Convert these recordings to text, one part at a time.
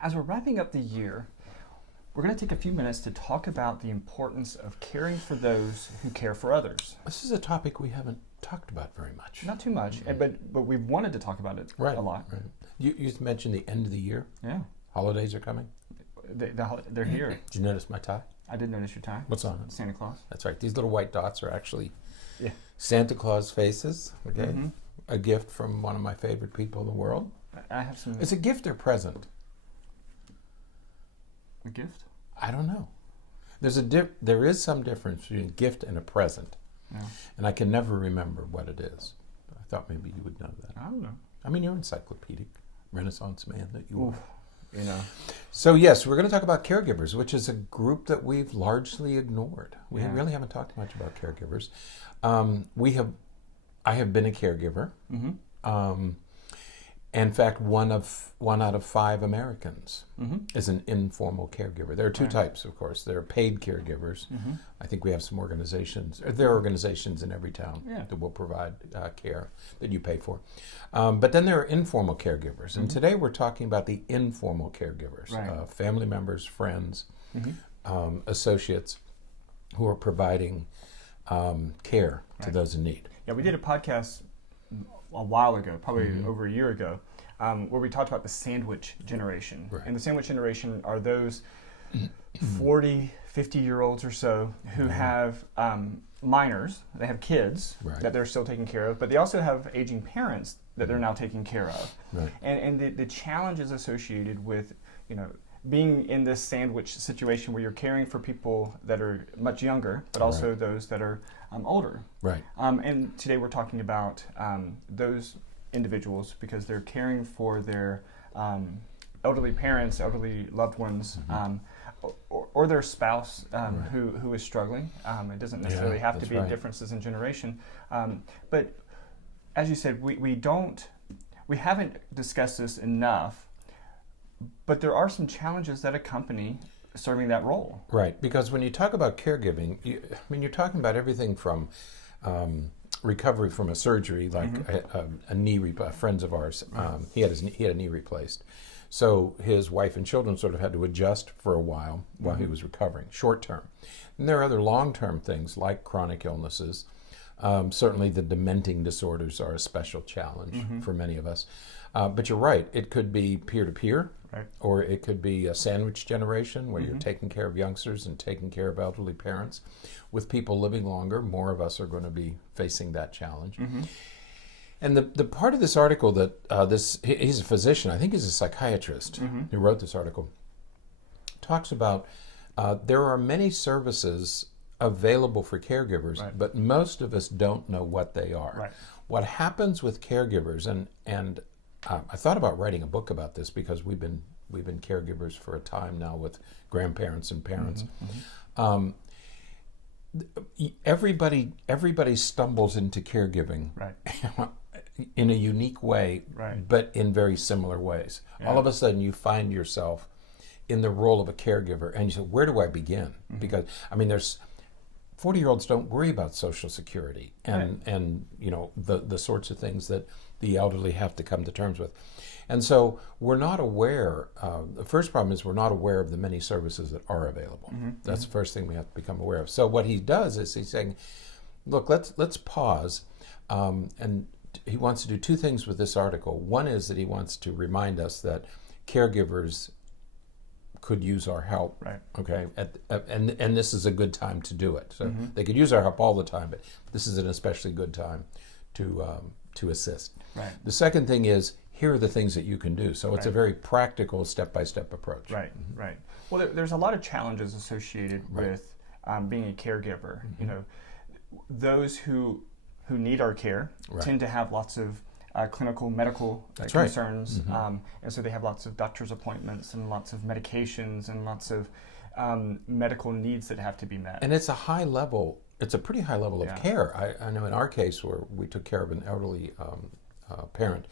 As we're wrapping up the year, we're going to take a few minutes to talk about the importance of caring for those who care for others. This is a topic we haven't talked about very much. Not too much, but we've wanted to talk about it a lot. Right. You mentioned the end of the year. Yeah. Holidays are coming. They're here. Did you notice my tie? I did notice your tie. What's on it? Santa Claus. That's right. These little white dots are actually Santa Claus faces. Okay. Mm-hmm. A gift from one of my favorite people in the world. I have some. It's a gift or present? A gift? I don't know. There is some difference between a gift and a present. Yeah. And I can never remember what it is. I thought maybe you would know that. I don't know. I mean, you're encyclopedic, Renaissance man that you are. You know. So yes, we're going to talk about caregivers, which is a group that we've largely ignored. We really haven't talked much about caregivers. I have been a caregiver. Mm-hmm. In fact, one out of 5 Americans is an informal caregiver. There are two types, of course. There are paid caregivers. Mm-hmm. I think we have some organizations. There are organizations in every town that will provide care that you pay for. But then there are informal caregivers. And today we're talking about the informal caregivers, family members, friends, associates who are providing care to those in need. Yeah, we did a podcast a while ago, probably over a year ago, where we talked about the sandwich generation. Right. And the sandwich generation are those 40, 50-year-olds or so who have minors, they have kids that they're still taking care of, but they also have aging parents that they're now taking care of. Right. And the challenges associated with, being in this sandwich situation where you're caring for people that are much younger, but also those that are older. Right. And today we're talking about those individuals because they're caring for their elderly parents, elderly loved ones, or their spouse who is struggling. It doesn't necessarily have to be differences in generation. But as you said, we haven't discussed this enough. But there are some challenges that accompany serving that role. Right, because when you talk about caregiving, you're talking about everything from recovery from a surgery, like a knee. Friends of ours, he had a knee replaced, so his wife and children sort of had to adjust for a while he was recovering, short term. And there are other long term things like chronic illnesses. Certainly, the dementing disorders are a special challenge for many of us. But you're right; it could be peer to peer. Right. Or it could be a sandwich generation where you're taking care of youngsters and taking care of elderly parents. With people living longer, more of us are going to be facing that challenge. And the part of this article that he's a physician, I think he's a psychiatrist who wrote this article, talks about there are many services available for caregivers, but most of us don't know what they are. Right. What happens with caregivers, and I thought about writing a book about this because we've been caregivers for a time now with grandparents and parents. Everybody stumbles into caregiving in a unique way, but in very similar ways. Yeah. All of a sudden, you find yourself in the role of a caregiver, and you say, "Where do I begin?" Because there's 40-year-olds don't worry about Social Security and the sorts of things that the elderly have to come to terms with. And so we're not aware, the first problem is we're not aware of the many services that are available. That's the first thing we have to become aware of. So what he does is he's saying, look, let's pause. And he wants to do 2 things with this article. One is that he wants to remind us that caregivers could use our help, okay? And this is a good time to do it. So they could use our help all the time, but this is an especially good time to assist. Right. The second thing is, here are the things that you can do. So it's a very practical, step-by-step approach. Right, right. Well, there's a lot of challenges associated with being a caregiver. Those who need our care tend to have lots of clinical, medical concerns. And so they have lots of doctor's appointments and lots of medications and lots of medical needs that have to be met. And it's a pretty high level of care. I know in our case where we took care of an elderly parent,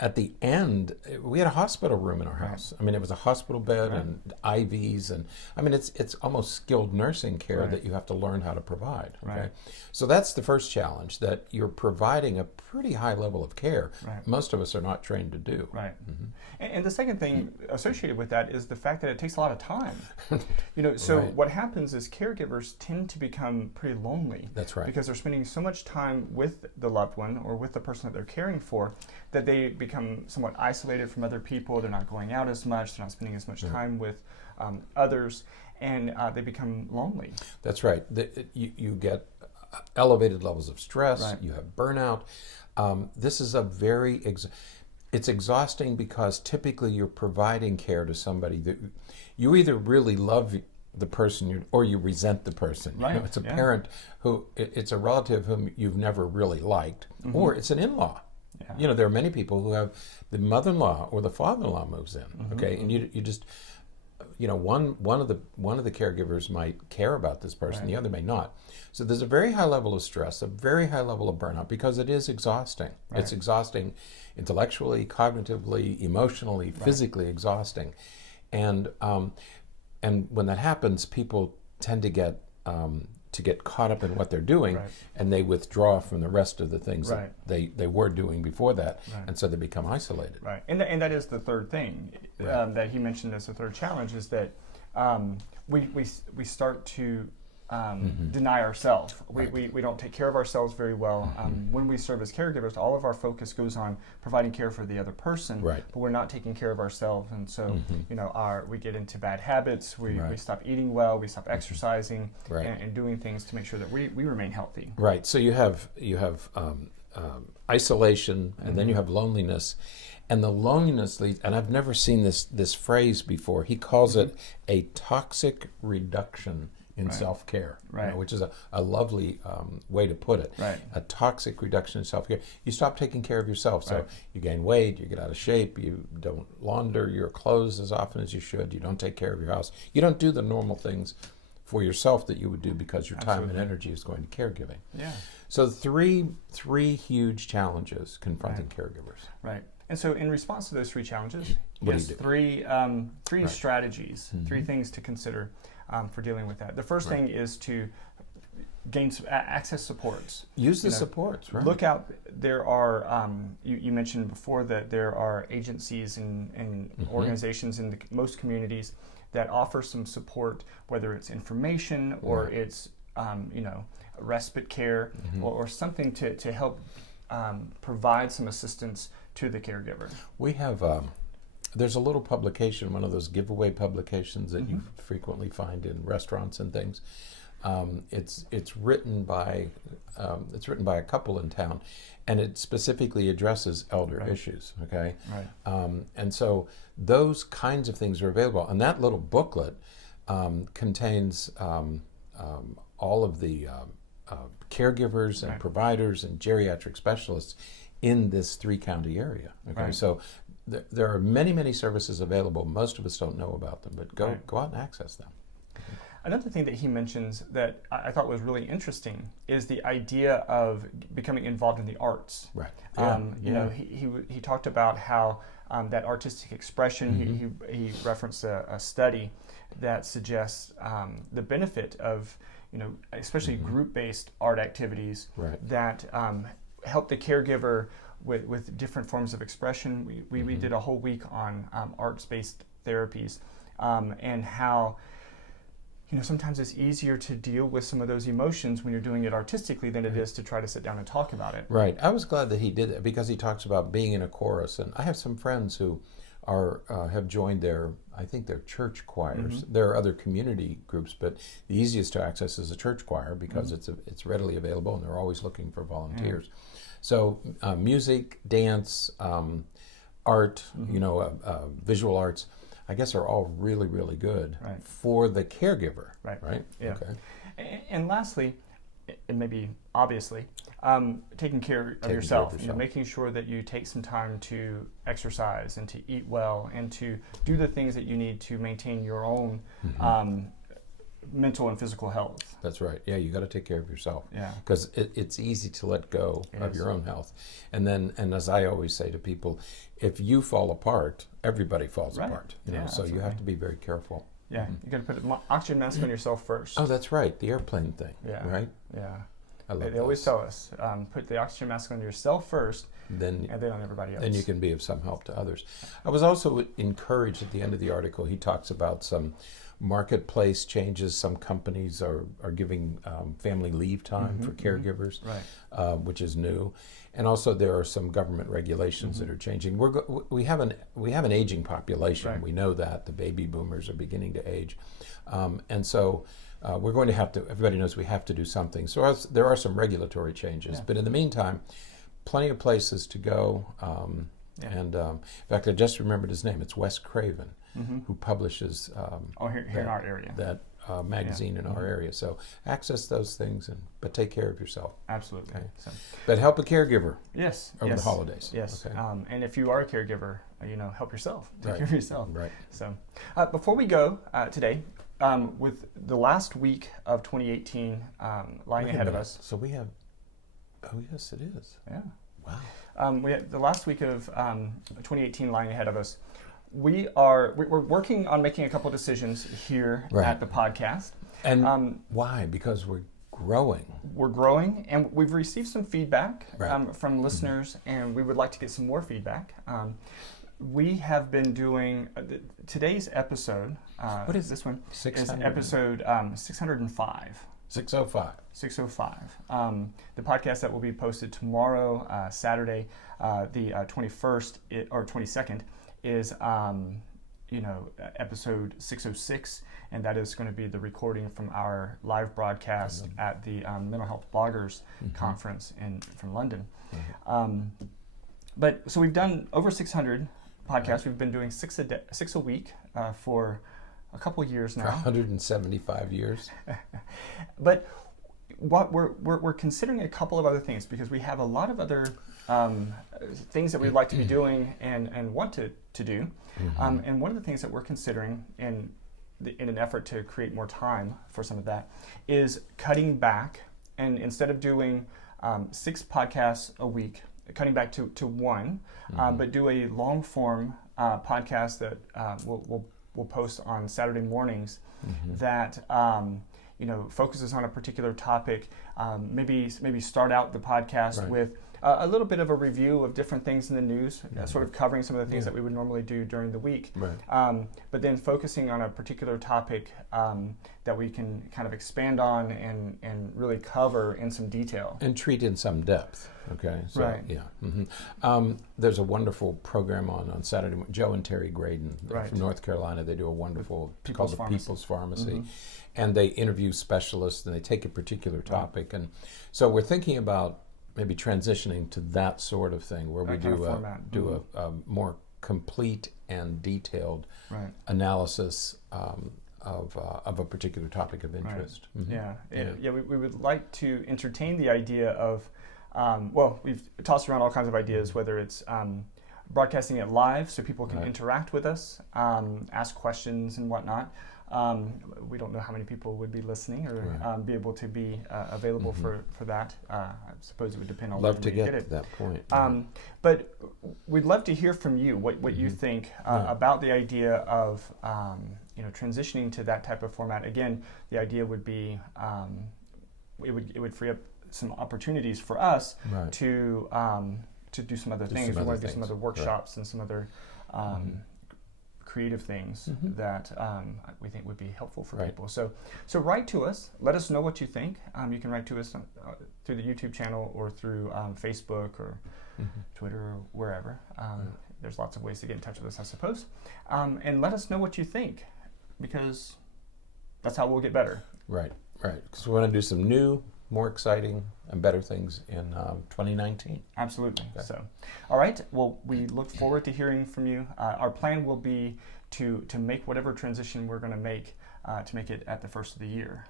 at the end, we had a hospital room in our house. I mean, it was a hospital bed and IVs, and I mean, it's almost skilled nursing care that you have to learn how to provide. Okay, so that's the first challenge, that you're providing a pretty high level of care. Most of us are not trained to do. And the second thing associated with that is the fact that it takes a lot of time. So what happens is caregivers tend to become pretty lonely. That's right. Because they're spending so much time with the loved one or with the person that they're caring for that they become somewhat isolated from other people. They're not going out as much. They're not spending as much time with others, and they become lonely. That's right. You get elevated levels of stress. You have burnout. This is a very it's exhausting, because typically you're providing care to somebody that you either really love the person or you resent the person. It's a parent who, it's a relative whom you've never really liked, or it's an in-law. There are many people who have the mother-in-law or the father-in-law moves in. And you just, one of the caregivers might care about this person, the other may not. So there's a very high level of stress, a very high level of burnout, because it is exhausting. It's exhausting intellectually, cognitively, emotionally, physically exhausting. And when that happens, people tend to get caught up in what they're doing, and they withdraw from the rest of the things that they were doing before that, and so they become isolated. And that is the third thing that he mentioned as the third challenge, is that we start to deny ourselves. We don't take care of ourselves very well. When we serve as caregivers, all of our focus goes on providing care for the other person, but we're not taking care of ourselves, and so we get into bad habits. We stop eating well. We stop exercising and doing things to make sure that we remain healthy. Right. So you have isolation, and then you have loneliness. And the loneliness leads, and I've never seen this phrase before. He calls it a toxic reduction in self-care, which is a lovely way to put it. A toxic reduction in self-care. You stop taking care of yourself, so you gain weight, you get out of shape, you don't launder your clothes as often as you should, you don't take care of your house, you don't do the normal things for yourself that you would do because your time and energy is going to caregiving. So three huge challenges confronting caregivers. And so in response to those three challenges, he has three strategies, three things to consider for dealing with that. The first thing is to gain access supports. Use the supports. Look out. There are, you mentioned before that there are agencies and organizations in most communities that offer some support, whether it's information or it's respite care or something to help provide some assistance to the caregiver. We have there's a little publication, one of those giveaway publications that you frequently find in restaurants and things. It's written by a couple in town, and it specifically addresses elder issues. And so those kinds of things are available, and that little booklet contains all of the caregivers and providers and geriatric specialists in this 3-county area. So there are many services available. Most of us don't know about them, but go out and access them. Another thing that he mentions that I thought was really interesting is the idea of becoming involved in the arts. He talked about how that artistic expression. He referenced a study that suggests the benefit of especially group-based art activities that help the caregiver with different forms of expression. We did a whole week on arts-based therapies and how sometimes it's easier to deal with some of those emotions when you're doing it artistically than it is to try to sit down and talk about it. I was glad that he did it, because he talks about being in a chorus, and I have some friends who have joined their church choirs. There are other community groups, but the easiest to access is a church choir because it's readily available, and they're always looking for volunteers. So music, dance, art, visual arts, I guess, are all really, really good for the caregiver. And lastly, and maybe obviously, taking care of yourself. Making sure that you take some time to exercise and to eat well and to do the things that you need to maintain your own mental and physical health. That's right. Yeah, you got to take care of yourself. Yeah. Because it's easy to let go of your own health. And as I always say to people, if you fall apart, everybody falls apart. You know, so you have to be very careful. Yeah, you got to put an oxygen mask on yourself first. Oh, that's right. The airplane thing. Yeah. Right? Yeah. I love They always tell us, put the oxygen mask on yourself first, and then on everybody else. Then you can be of some help to others. I was also encouraged at the end of the article, he talks about some marketplace changes. Some companies are giving family leave time for caregivers, which is new. And also there are some government regulations that are changing. We have an aging population. Right. We know that. The baby boomers are beginning to age. And so we're going to have to, everybody knows we have to do something. So there are some regulatory changes. But in the meantime, plenty of places to go. And in fact, I just remembered his name. It's Wes Craven, who publishes here in our area. That magazine in our area. So access those things, but take care of yourself. Absolutely. Okay. So. But help a caregiver. Yes. Over the holidays. Yes. Okay. And if you are a caregiver, help yourself. Take care of yourself. Right. So before we go today, with the last week of 2018 lying ahead of us. So we have. Oh yes, it is. Yeah. Wow. We have the last week of 2018 lying ahead of us. We're working on making a couple decisions here at the podcast. And why? Because we're growing. We're growing, and we've received some feedback from listeners, and we would like to get some more feedback. We have been doing today's episode. What is this one? 600? Is episode 605. 605. 605. The podcast that will be posted tomorrow, Saturday, the 21st or 22nd, is episode 606, and that is going to be the recording from our live broadcast at the Mental Health Bloggers Conference from London. But so we've done over 600 podcasts. We've been doing six a week for a couple years now. 175 years. But what we're considering a couple of other things, because we have a lot of other things that we'd like to be doing and want to do. And one of the things that we're considering in an effort to create more time for some of that is cutting back, and instead of doing 6 podcasts a week, cutting back to one, but do a long form podcast that we'll post on Saturday mornings that focuses on a particular topic. Maybe start out the podcast with a little bit of a review of different things in the news, sort of covering some of the things that we would normally do during the week. But then focusing on a particular topic that we can kind of expand on and really cover in some detail. And treat in some depth. Okay. So, there's a wonderful program on Saturday. Joe and Terry Graydon from North Carolina. They do a wonderful, it's called the People's Pharmacy. And they interview specialists, and they take a particular topic. And so we're thinking about maybe transitioning to that sort of thing, where we do a more complete and detailed analysis of a particular topic of interest. We would like to entertain the idea of, we've tossed around all kinds of ideas, whether it's broadcasting it live so people can interact with us, ask questions and whatnot. We don't know how many people would be listening or be able to be available for that. I suppose it would depend on where you get it. To that point. But we'd love to hear from you what you think about the idea of transitioning to that type of format. Again, the idea would be it would free up some opportunities for us to do some other things. We want to do some other workshops and some other creative things that we think would be helpful for people. So write to us. Let us know what you think. You can write to us through the YouTube channel or through Facebook or Twitter or wherever. There's lots of ways to get in touch with us, I suppose. And let us know what you think, because that's how we'll get better. Right. Because we want to do some new, more exciting and better things in 2019. Absolutely. Okay. So, all right. Well, we look forward to hearing from you. Our plan will be to make whatever transition we're going to make it at the first of the year.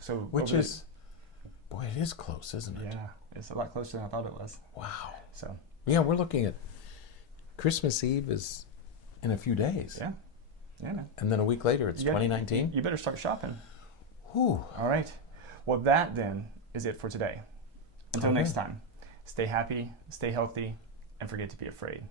So, which is, boy, it is close, isn't it? Yeah, it's a lot closer than I thought it was. Wow. So, yeah, we're looking at Christmas Eve is in a few days. Yeah. Yeah, man. And then a week later, it's 2019. You better start shopping. Whew. All right. Well, that then is it for today. Until next time, stay happy, stay healthy, and forget to be afraid.